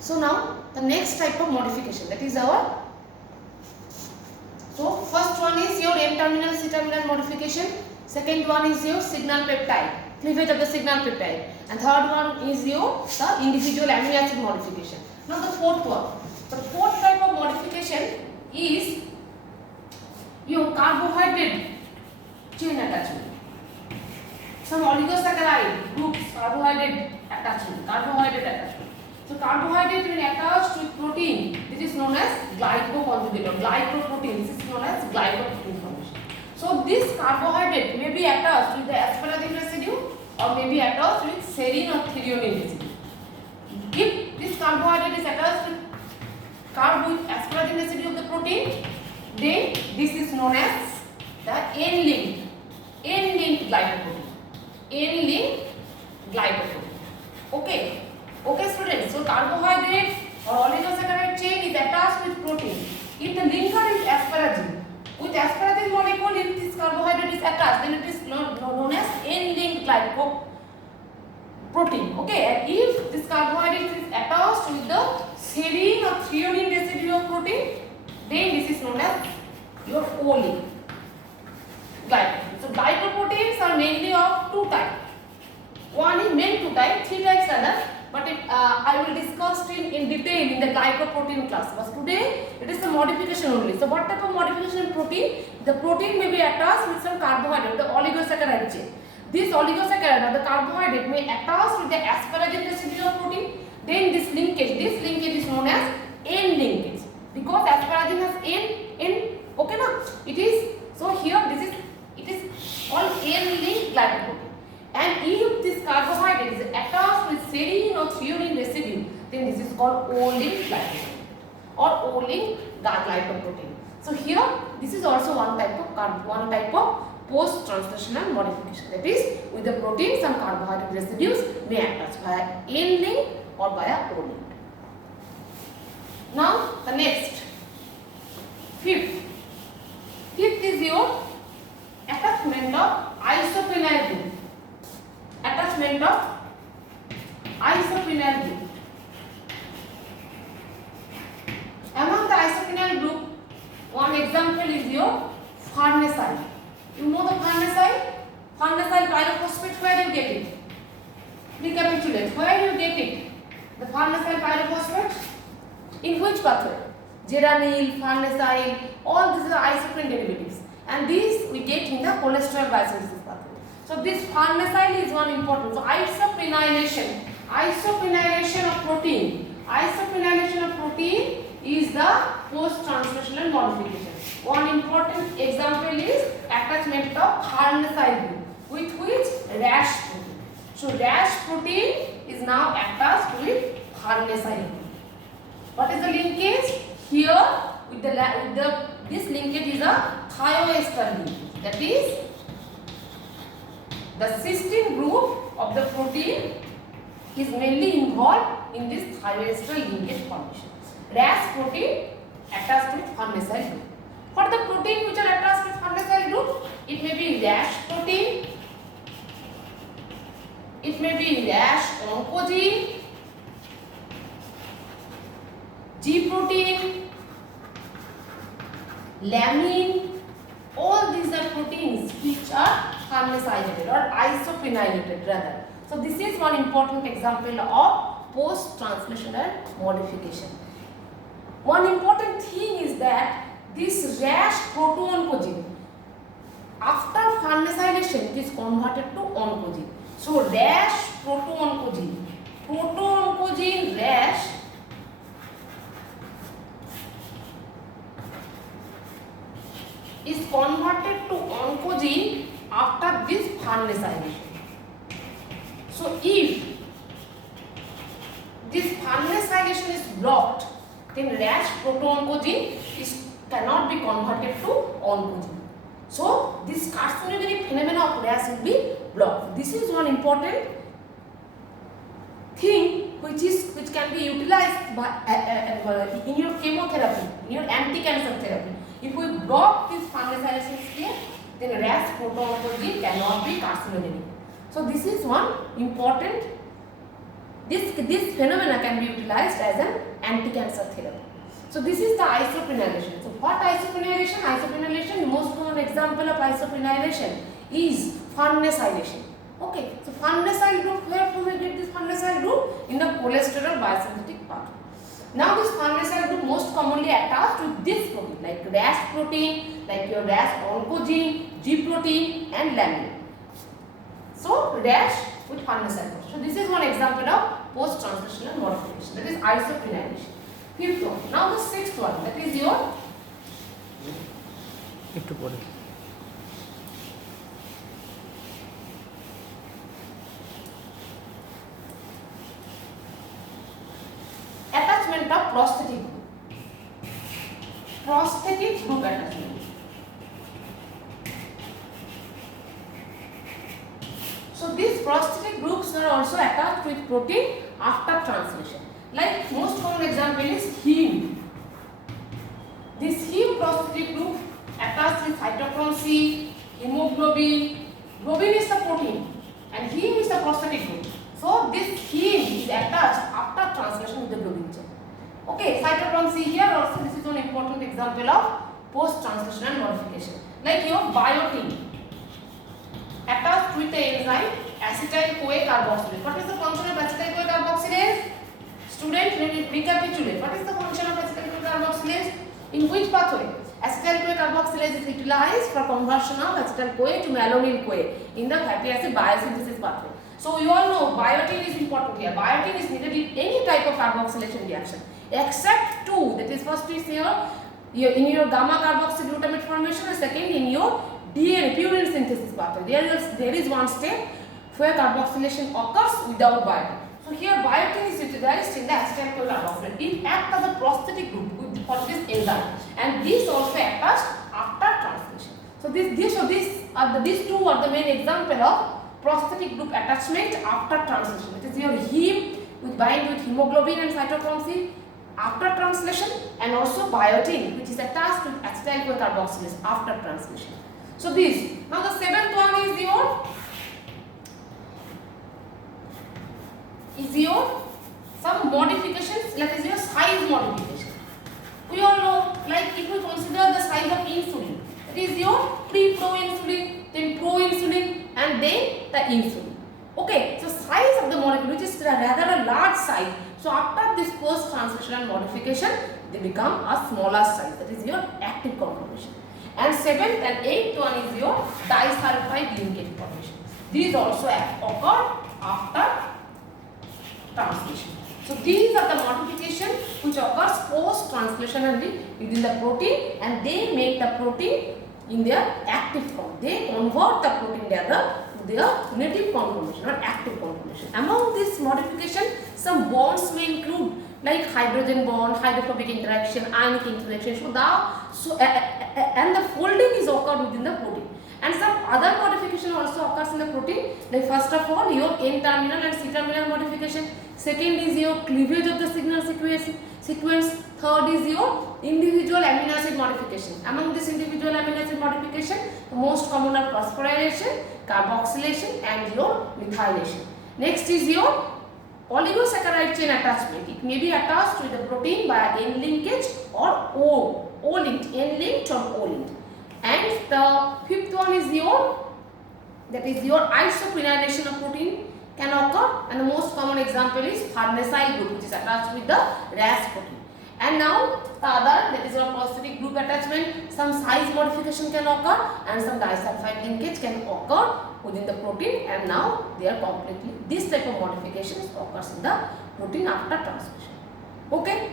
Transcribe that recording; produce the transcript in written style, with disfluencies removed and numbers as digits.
So now the next type of modification, that is our, so first one is your N-terminal C-terminal modification, second one is your signal peptide, cleavage of the signal peptide, and third one is your the individual amino acid modification. Now the fourth one, the fourth type of modification is your carbohydrate chain attachment. Some oligosaccharide groups, carbohydrate attachment. So carbohydrate when attached with protein, this is known as glycoconjugate or glycoprotein. This is known as glycoprotein formation. So this carbohydrate may be attached with the asparagine residue or may be attached with serine or threonine residue. If this carbohydrate is attached with asparagine residue of the protein, then this is known as the N-linked glycoprotein. N-linked glycoprotein. Okay. Okay students, so carbohydrate or oligosaccharide chain is attached with protein. If the linker is asparagine, with asparagine molecule, if this carbohydrate is attached, then it is known as N-linked glycoprotein. Okay, and if this carbohydrate is attached with the serine or threonine residue of protein, then this is known as your O-linked glycoprotein. So glycoproteins are mainly of two types. One is main two types, three types are there. But I will discuss in detail in the glycoprotein class. But today it is a modification only. So what type of modification in protein? The protein may be attached with some carbohydrate, the oligosaccharide chain. This oligosaccharide or the carbohydrate may attach with the asparagine residue of protein. Then this linkage is known as N linkage because asparagine has N. Okay, now it is so here it is called N linked glycoprotein. And if this carbohydrate is attached with serine or threonine residue, then this is called O-linked glycoprotein or O-linked glycoprotein. So here, this is also one type of post-translational modification. That is, with the protein, some carbohydrate residues may attach via N-linked or via O-linked. Now, the next, fifth is your attachment of isophenyl group. Attachment of isophenyl group. Among the isophenyl group, one example is your farnesyl. You know the farnesyl? Farnesyl pyrophosphate, where you get it? Recapitulate. Where you get it? The farnesyl pyrophosphate? In which pathway? Geranyl, farnesyl, all these are isoprene derivatives. And these we get in the cholesterol biosynthesis pathway. So this farnesyl is one important. So isoprenylation of protein. Isoprenylation of protein is the post-translational modification. One important example is attachment of farnesyl group with which rash protein. So rash protein is now attached with farnesyl group. What is the linkage? Here with this linkage is a thioester link. That is the cysteine group of the protein is mainly involved in this thioester linkage formation. Rash protein attached with farnesyl group. What are the protein which are attached with farnesyl group? It may be rash protein, it may be rash oncogene, G protein, lamine. All these are proteins which are farnesylated or isophenylated rather. So this is one important example of post-translational modification. One important thing is that this rash proto-oncogene, after farnesylation, it is converted to oncogene. So rash proto-oncogene rash is converted to oncogene after this farnesylation. So if this farnesylation is blocked, then rash proto-oncogene cannot be converted to oncogene. So this carcinogenic phenomena of rash will be blocked. This is one important thing which can be utilized by in your chemotherapy, in your anti-cancer therapy. If we block this farnesylation step, then rash proto-oncogene cannot be carcinogenic. So this is one important This phenomena can be utilized as an anti-cancer therapy. So this is the isoprenylation. So what isoprenylation? Isoprenylation, the most common example of isoprenylation is farnesylation. Okay, so farnesyl group, where do we get this farnesyl group? In the cholesterol biosynthetic pathway. Now this farnesyl group most commonly attached with this protein like RAS protein, like your RAS oncogene, G protein and lamin. So RAS with farnesyl group. So this is one example of post-translational modification, that is isoprenylation. Fifth one. Now the sixth one, that is your attachment of prosthetic group. Prosthetic group attachment. So these prosthetic groups are also attached with protein after translation. Like most common example is heme. This heme prosthetic group attached with cytochrome C, hemoglobin. Globin is the protein and heme is the prosthetic group. So this heme is attached after translation with the globin chain. Okay, cytochrome C here also, this is one important example of post-translational modification. Like your biotin attached with the enzyme acetyl-CoA carboxylase. What is the function of acetyl-CoA carboxylase? Student, recapitulate. What is the function of acetyl-CoA carboxylase? In which pathway? Acetyl-CoA carboxylase is utilized for conversion of acetyl-CoA to malonyl-CoA in the fatty acid biosynthesis pathway. So you all know biotin is important here. Biotin is needed in any type of carboxylation reaction except two. That is, first is in your gamma carboxyglutamate formation and second in your DNA purine synthesis pathway. There is one step where carboxylation occurs without biotin. So here biotin is utilized in the acetyl-CoA carboxylate. It acts as a prosthetic group for this enzyme, and this also attached after translation. So these two are the main example of prosthetic group attachment after translation. It is your heme which bind with hemoglobin and cytochrome C after translation, and also biotin which is attached with acetyl-CoA carboxylase after translation. So this. Now the seventh one is your some modifications, that is your size modification. We all know, like if we consider the size of insulin, that is your pre-proinsulin, then proinsulin and then the insulin. Okay, so size of the molecule which is rather a large size. So after this post-translational modification, they become a smaller size, that is your active conformation. And seventh and eighth one is your disulfide linkage formation. These also occur after translation. So these are the modification which occurs post-translationally within the protein, and they make the protein in their active form. They convert the protein to their native conformation or active conformation. Among this modification, some bonds may include like hydrogen bond, hydrophobic interaction, ionic interaction. And the folding is occurred within the protein. And some other modification also occurs in the protein. Like first of all, your N-terminal and C-terminal modification. Second is your cleavage of the signal sequence. Third is your individual amino acid modification. Among this individual amino acid modification, the most common are phosphorylation, carboxylation and your methylation. Next is your oligosaccharide chain attachment. It may be attached with the protein by N linkage or O-linked, N-linked or O-linked. And the fifth one is your isoprenylation of protein can occur, and the most common example is farnesyl group which is attached with the RAS protein. And now the other, that is your prosthetic group attachment, some size modification can occur and some disulfide linkage can occur within the protein, and now they are completely, this type of modifications occurs in the protein after translation. Okay.